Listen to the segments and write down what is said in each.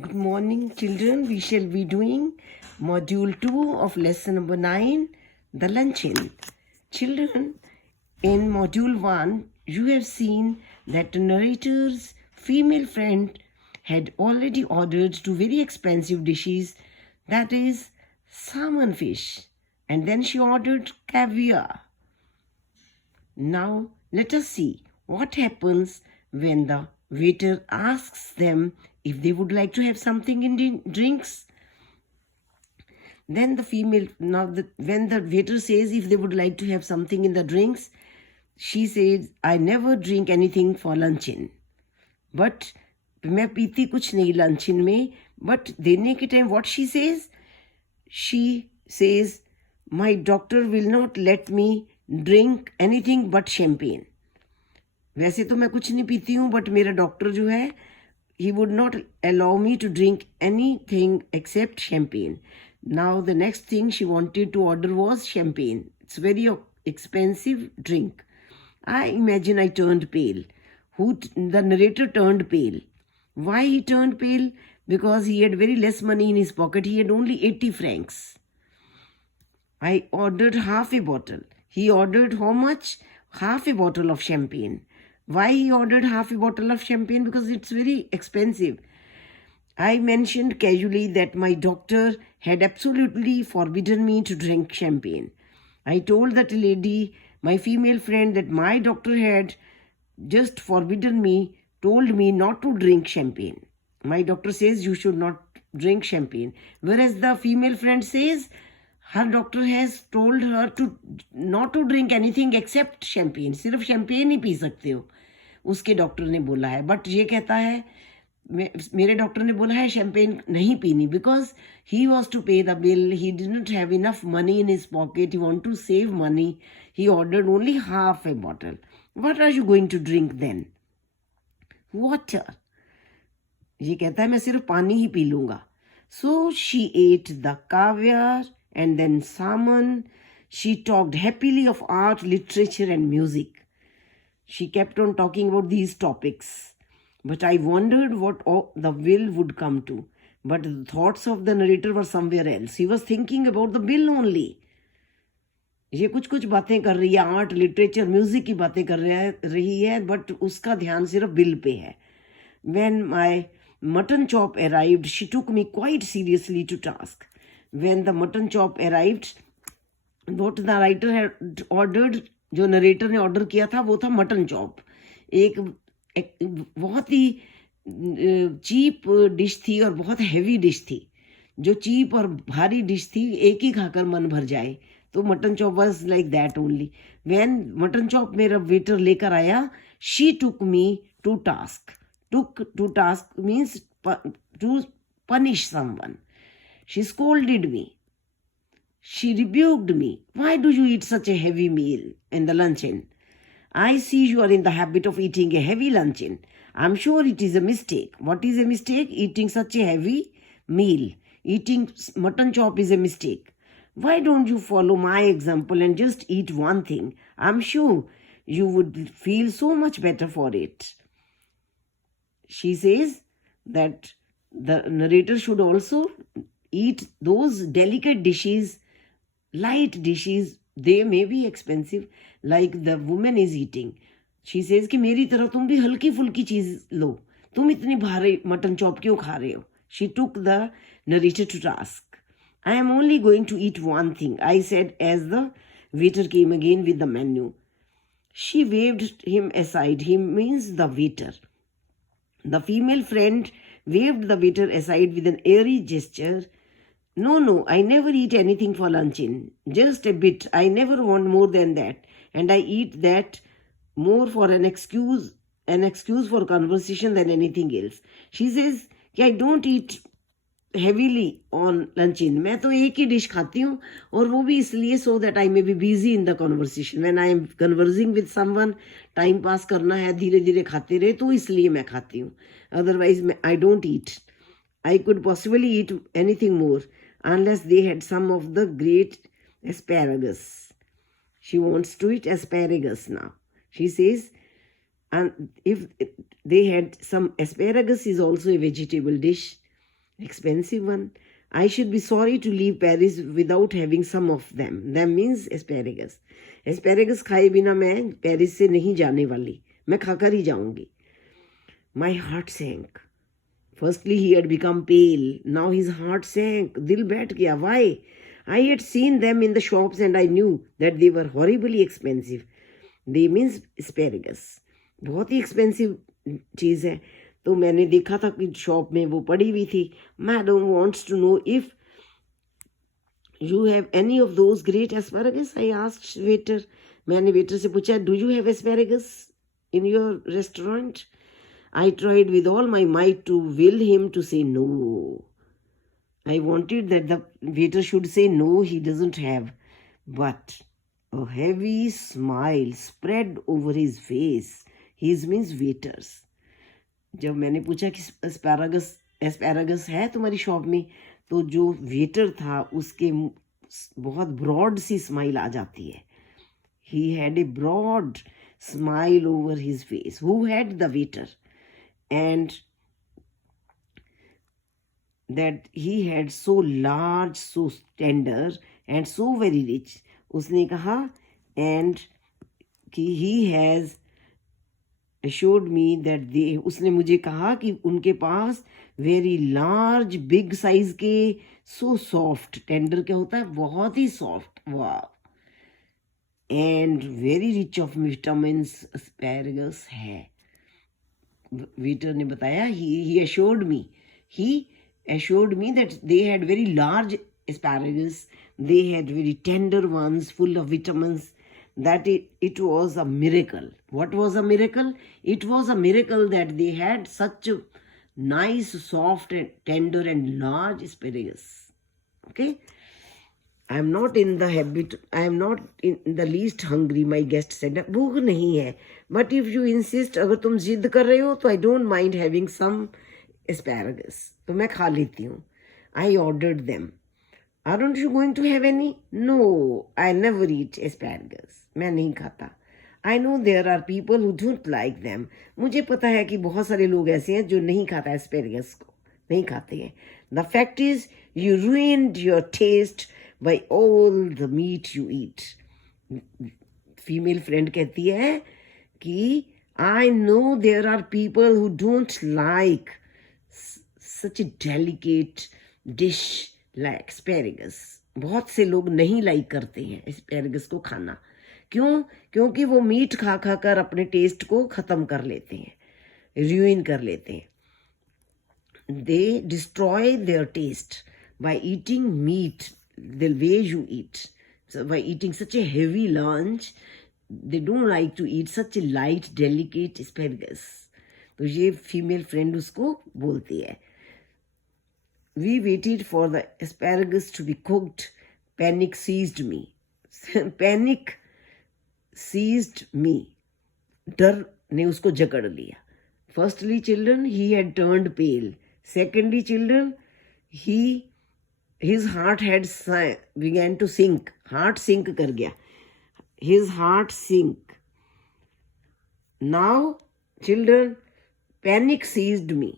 Good morning, children. We shall be doing module 2 of lesson number 9, the luncheon. Children, in module 1, you have seen that the narrator's female friend had already ordered 2 very expensive dishes, that is, salmon fish, and then she ordered caviar. Now, let us see what happens when the waiter asks them if they would like to have something in the drinks. Then the female, when the waiter says if they would like to have something in the drinks, she says, I never drink anything for luncheon. But मैं पीती कुछ नहीं luncheon में, but देने के time what she says, my doctor will not let me drink anything but champagne. वैसे तो मैं कुछ नहीं पीती हूँ, बट मेरा डॉक्टर जो है he would not allow me to drink anything except champagne. Now the next thing she wanted to order was champagne. It's very expensive drink. I imagine I turned pale. The narrator turned pale. Why he turned pale? Because he had very less money in his pocket. He had only 80 francs. I ordered half a bottle. He ordered how much? Half a bottle of champagne. Why he ordered half a bottle of champagne? Because it's very expensive. I mentioned casually that my doctor had absolutely forbidden me to drink champagne. I told that lady, my female friend, that my doctor had just forbidden me, told me not to drink champagne. My doctor says you should not drink champagne. Whereas the female friend says her doctor has told her to not to drink anything except champagne. सिर्फ champagne ही P सकते हो, उसके doctor ने बोला है. But ये कहता है मेरे डॉक्टर ने बोला है champagne नहीं पीनी, because he was to pay the bill. He didn't have enough money in his pocket. He wanted to save money. He ordered only half a bottle. What are you going to drink then? Water. ये कहता है मैं सिर्फ पानी ही P लूंगा. So she ate the caviar and then salmon. She talked happily of art, literature and music. She kept on talking about these topics. But I wondered what the bill would come to. But the thoughts of the narrator were somewhere else. He was thinking about the bill only. ये कुछ कुछ बातें कर रही है, art, literature, music की बातें कर रही है, बट उसका ध्यान सिर्फ बिल पे है. When my mutton chop arrived, she took me quite seriously to task. When the mutton chop arrived, what the writer had ordered, जो नरेटर ने ऑर्डर किया था, वो था मटन चॉप. एक बहुत ही चीप डिश थी और बहुत हैवी डिश थी. जो चीप और भारी डिश थी, एक ही खाकर मन भर जाए, तो mutton chop was like that only. When mutton chop मेरा वेटर लेकर आया, she took me to task. To task means to punish someone. She scolded me. She rebuked me. Why do you eat such a heavy meal in the luncheon? I see you are in the habit of eating a heavy luncheon. I'm sure it is a mistake. What is a mistake? Eating such a heavy meal. Eating mutton chop is a mistake. Why don't you follow my example and just eat one thing? I'm sure you would feel so much better for it. She says that the narrator should also eat those delicate dishes, light dishes. They may be expensive, like the woman is eating. She says कि मेरी तरह तुम भी हल्की फुल्की चीज लो, तुम इतनी भारी मटन चॉप क्यों खा रहे हो? She took the narrator to task. I am only going to eat one thing, I said as the waiter came again with the menu. She waved him aside. Him means the waiter. The female friend waved the waiter aside with an airy gesture. No, I never eat anything for luncheon. Just a bit. I never want more than that. And I eat that more for an excuse for conversation than anything else. She says, I don't eat heavily on luncheon. मैं तो एक ही dish खाती हूँ, और वो भी इसलिए so that I may be busy in the conversation. When I am conversing with someone, time pass करना है, धीरे धीरे खाते रहे, तो इसलिए मैं खाती हूँ. Otherwise, I don't eat. I could possibly eat anything more unless they had some of the great asparagus. She wants to eat asparagus now. She says, and if they had some, asparagus is also a vegetable dish. expensive one. I should be sorry to leave Paris without having some of them. Them means asparagus. Asparagus खाए बिना मैं Paris से नहीं जाने वाली, मैं खाकर ही जाऊंगी. My heart sank. Firstly, he had become pale. Now his heart sank. दिल बैठ गया. Why? I had seen them in the shops and I knew that they were horribly expensive. They means asparagus. बहुत ही expensive चीज़ है. तो मैंने देखा था कि शॉप में वो पड़ी हुई थी. Madam wants to know if you have any of those great asparagus. I asked waiter. मैंने waiter से पूछा, do you have asparagus in your restaurant? I tried with all my might to will him to say no. I wanted that the waiter should say no, he doesn't have. But a heavy smile spread over his face. His means waiters. जब मैंने पूछा कि asparagus है तुम्हारी shop में, तो जो waiter था उसके बहुत ब्रॉड सी स्माइल आ जाती है. He had a broad smile over his face. Who had the waiter? And that he had so large, so tender and so very rich. उसने कहा and कि he has assured me that they, उसने मुझे कहा कि उनके पास very large, big size के so soft, tender क्या होता है, बहुत ही soft, wow, and very rich of vitamins asparagus है. वेटर ने बताया, he assured me that they had very large asparagus, they had very tender ones full of vitamins, that it was a miracle. What was a miracle? It was a miracle that they had such a nice, soft, and tender and large asparagus. Okay? I am not in the habit, I am not in the least hungry, my guest said. भूख नहीं है, but if you insist, अगर तुम जिद कर रहे हो तो I don't mind having some asparagus. तो मैं खा लेती हूँ. I ordered them. Aren't you going to have any? No, I never eat asparagus. मैं नहीं खाता. I know there are people who don't like them. मुझे पता है कि बहुत सारे लोग ऐसे हैं जो नहीं खाता asparagus को, नहीं खाते हैं. The fact is, you ruined your taste by all the meat you eat. Female friend कहती है कि I know there are people who don't like such a delicate dish like asparagus. बहुत से लोग नहीं लाइक करते हैं एस्पैरागस को खाना. क्यों? क्योंकि वो मीट खा खा कर अपने टेस्ट को ख़त्म कर लेते हैं, ruin कर लेते हैं. They destroy their taste by eating meat the way you eat. So by eating such a heavy lunch, they don't like to eat such a light, delicate asparagus. तो ये फीमेल फ्रेंड उसको बोलती है. We waited for the asparagus to be cooked. Panic seized me. Panic seized me. डर ने उसको जकड़ लिया. Firstly, children, he had turned pale. Secondly, children, his heart had began to sink. Heart sink कर गया. His heart sink. Now, children, panic seized me.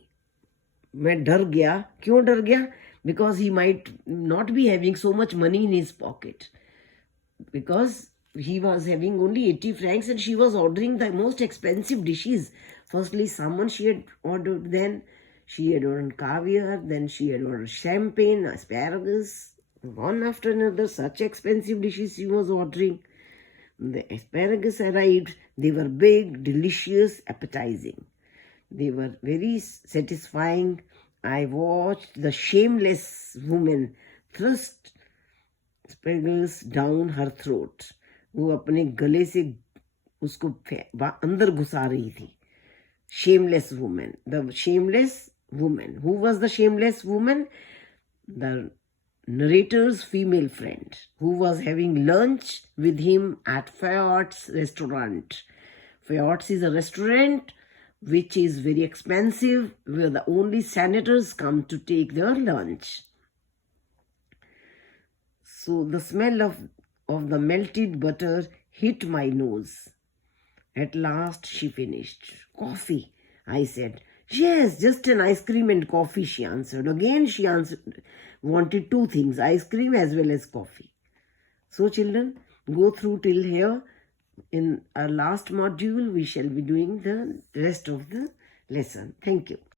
मैं डर गया. क्यों डर गया? Because he might not be having so much money in his pocket. Because he was having only 80 francs and she was ordering the most expensive dishes. Firstly, salmon she had ordered, then she had ordered caviar, then she had ordered champagne, asparagus, one after another, such expensive dishes she was ordering. The asparagus arrived. They were big, delicious, appetizing. They were very satisfying. I watched the shameless woman thrust asparagus down her throat. वो अपने गले से उसको अंदर घुसा रही थी. Shameless woman. The shameless woman. Who was the shameless woman? The narrator's female friend who was having lunch with him at Fayotte's restaurant. Fayotte's is a restaurant which is very expensive, where the only senators come to take their lunch. So the smell of the melted butter hit my nose. At last she finished. Coffee, I said. Yes, just an ice cream and coffee, she answered. Again, she wanted two things, ice cream as well as coffee. So children, go through till here. In our last module, we shall be doing the rest of the lesson. Thank you.